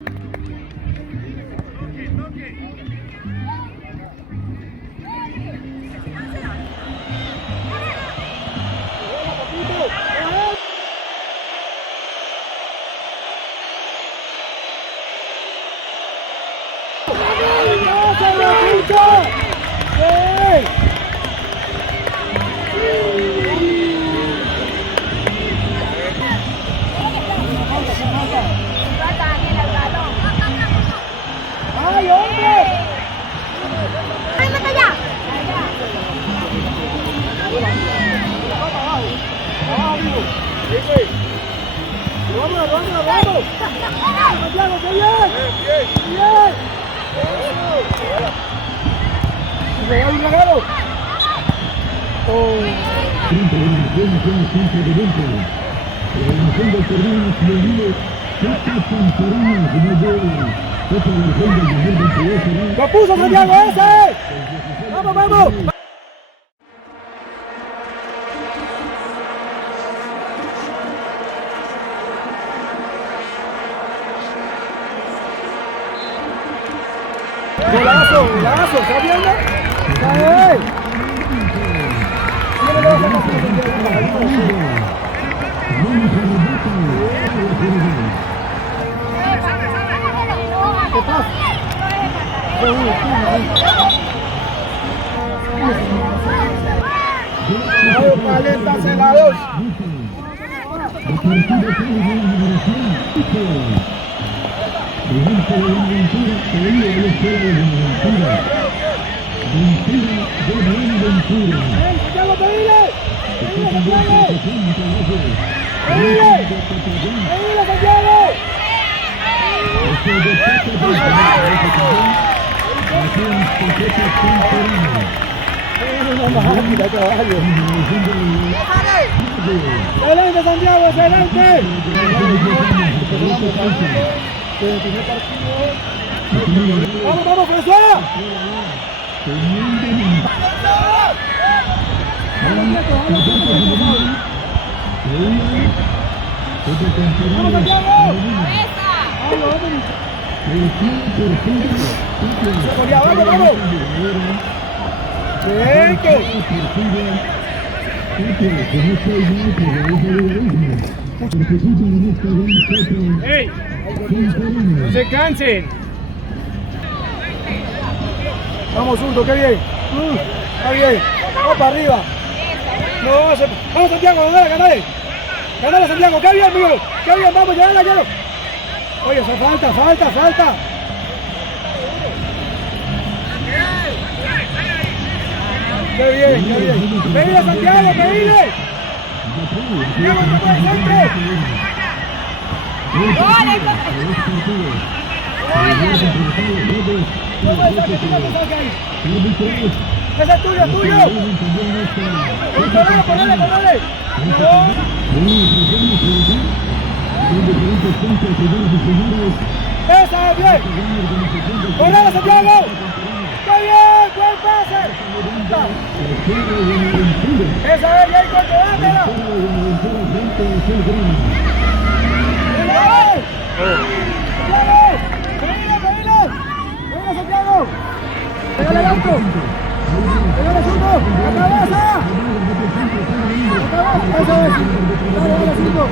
¡Ay, hombre! ¡Ay, mata ya! ¡Vamos, vamos, vamos! ¡Santiago, qué bien! ¡Bien! ¡Se va un regalo! ¡Oh! ¡Lo puso Santiago ese! ¡Vamos, vamos! ¡Golazo, golazo! ¿Estás viendo? ¡Está él! ¿Qué pasa? ¡Vamos, calientas helados! ¡Santiago, pedile! ¡Pedile, Santiago! ¡Pedile! ¡Pedile, Santiago! Una máquina, caballo. ¡Excelente, Santiago! ¡Excelente! ¡Vamos, vamos, François! ¡Vamos, Santiago! ¡Vamos, vamos! ¡Ey! ¡No se cansen! Vamos juntos, qué bien. Está bien. Vamos para arriba. No, vamos Santiago, ganale. Ganale Santiago, qué bien, amigo. Qué bien, vamos, llévala, llévala. Oye, falta. Qué bien. Pedile Santiago, pedile. Santiago, te puede centro. ¡Ese es tuyo, tuyo! ¡Correle! ¡Esa es bien! ¡Correle, Santiago! ¡Qué bien! ¡Buen pase! ¡Esa es, Jacob! ¡Quédatela! ¡Pedile! ¡Venga, Santiago! ¡Pégale el auto! ¡Pégale Zurdo! ¡La cabeza! ¡Eso es! ¡Dale, Zurdo!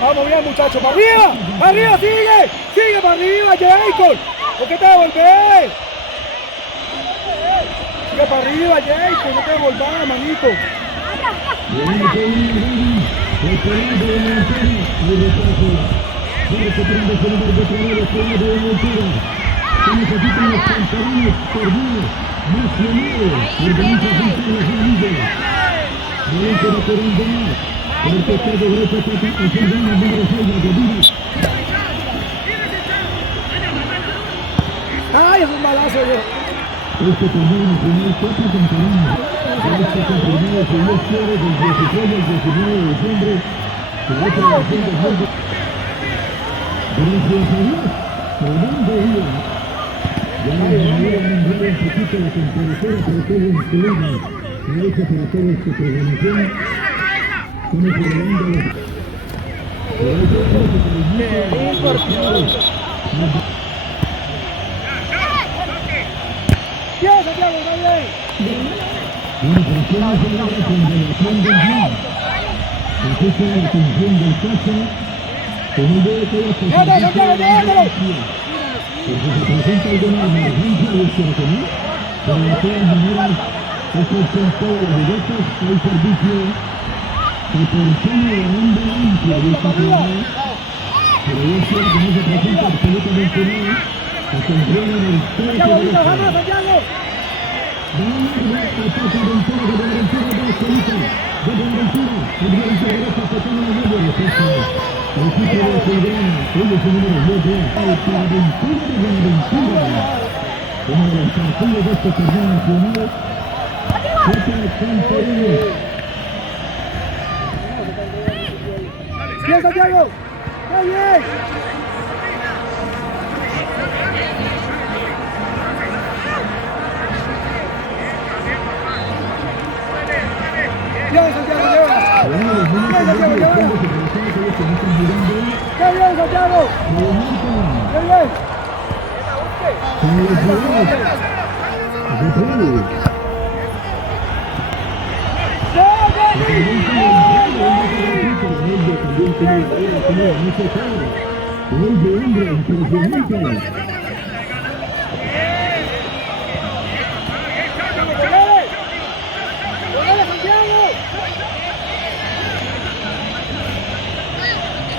Vamos bien, muchachos, para arriba, sigue para arriba, Jacob, ¿por qué te devolvés? Sigue para arriba, Jacob, no te devolvás, manito. ¡Ay, es un balazo yo! Este torneo nacional Copa Campeones. Este confirmado, si Dios quiere, del 16 al 19 de diciembre. Será celebración de juego. Gracias a Dios. Tremendo día. Ya la manera de enviar un poquito la temperatura para todo el clima. Gracias para toda esta programación. Estamos celebrando los... Pero hay que hacer que ¡Bien, Santiago, está bien! Bueno, pero ¿quién es la congregación del día? Aquí está la atención del caso. Con un dedo todo esto. ¡Déjalo, Santiago, déjalo! Porque se presenta alguna emergencia de cierto, ¿no? Pero de todas maneras, estos son todos los directos. Hay servicio de persona de onda amplia de esta ciudad. Pero yo sé que no se presenta absolutamente nada. Se controlan el todo ¡Santiago, derecho. vamos, Santiago! Vamos a ver el paso de Ventura, de Ventura, de Escolita, de Ventura, el viento derecho que tiene la media de César. El equipo de Silvana, ellos son número 10 ya, para Ventura de Ventura. Uno de los partidos de este torneo nacional, Copa Campeones. ¡Bien, Santiago! ¡Está bien! ¡Bien, Santiago, llévala! ¡Bien, Santiago, llévala! ¡Qué bien, Santiago! ¡Qué bien!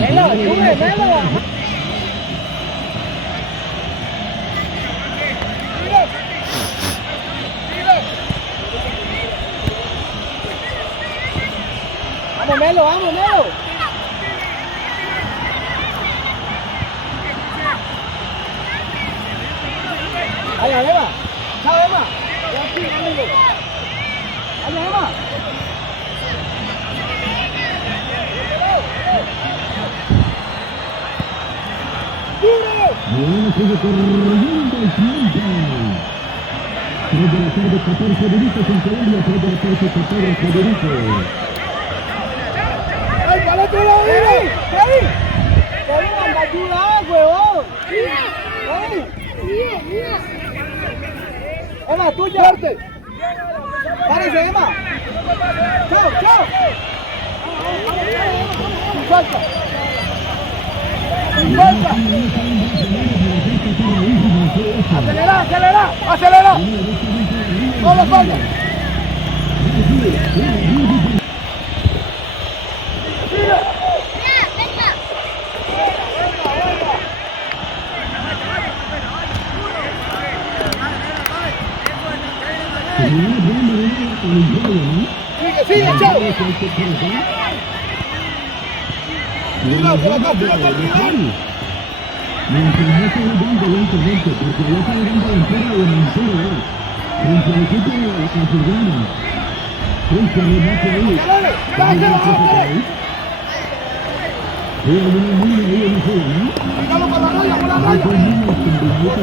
¡Melo, sube, Melo! ¡Vamos, Melo, vamos, Melo! ¡Ay, Emma! ¡Chao, Emma! ¡Ya aquí, amigo! ¡Ay, Emma! Ahora sigue corriendo el tiempo. 3 de la tarde, 14 minutos en Colombia, 3 de la tarde, 14 minutos. ¡Ay, para otro lado, mira! ¡Ahí! ¡Ahí, anda, ayuda, huevón! ¡Ahí! ¡Emma, tuya! ¡Fuerte! ¡Párese, Emma! ¡Chao, chao! ¡Suelta! ¡Suelta! ¡Acelera, acelera! ¡Acelera! ¡No lo falta! ¡Sigue, sigue, chao! ¡Tira, por acá, tira, por acá! Mientras no se dando lentamente, porque ya está llegando la entera de Ventura, frente al equipo de Azulgrana. Frente al remate ahí. Hay alguna niña ahí en ese, ¿no? ¡Sácalo por la raya, por la raya! Hay dos niños que también se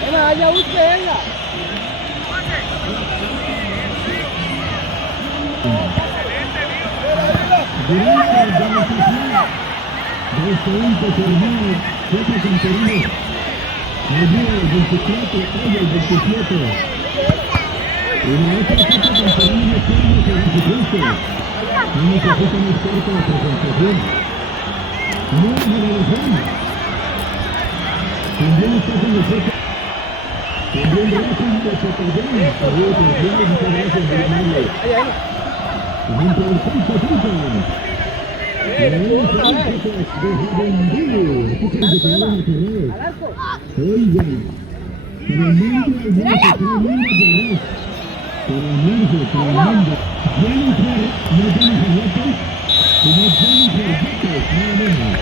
¡Venga, allá busque, venga! También está con nosotros. También Racing de Zapallán. Saludos, muchas gracias, muy amable. También por el Cristo Cristo. Oigan, tremendo hermoso, tremendo. Jennifer, no Jennifer López, sino Jennifer López, nada menos.